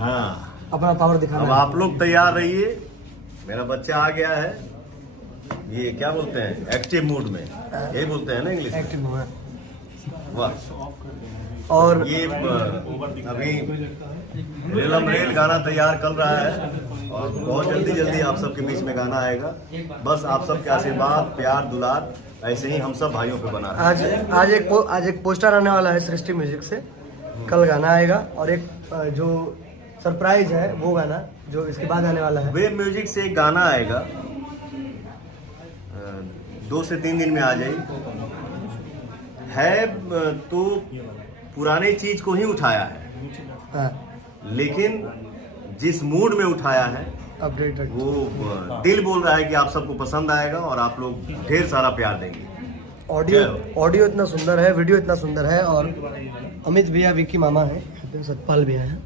हाँ, अपना पावर दिखाना अब है। आप लोग तैयार रहिए। मेरा बच्चा आ गया है। ये क्या बोलते हैं, एक्टिव मूड में, यही बोलते हैं ना इंग्लिश में। एक्टिव हुआ। वाह। और ये अभी रेलम रेल गाना तैयार कर रहा है और बहुत जल्दी जल्दी आप सबके बीच में गाना आएगा। बस आप सबके आशीर्वाद, प्यार, दुलार ऐसे ही हम सब भाइयों पे बना रहे हैं। आज एक पोस्टर आने वाला है सृष्टि म्यूजिक से, कल गाना आएगा। और एक जो सरप्राइज है वो गाना जो इसके बाद आने वाला है। वेब म्यूजिक से एक गाना आएगा, 2 से 3 दिन में आ जाएगी। है तो पुराने चीज को ही उठाया है, हाँ, लेकिन जिस मूड में उठाया है अपडेट वो दिल बोल रहा है कि आप सबको पसंद आएगा और आप लोग ढेर सारा प्यार देंगे। ऑडियो इतना सुंदर है, वीडियो इतना सुंदर है। और अमित भैया, विक्की मामा है, सतपाल भैया है।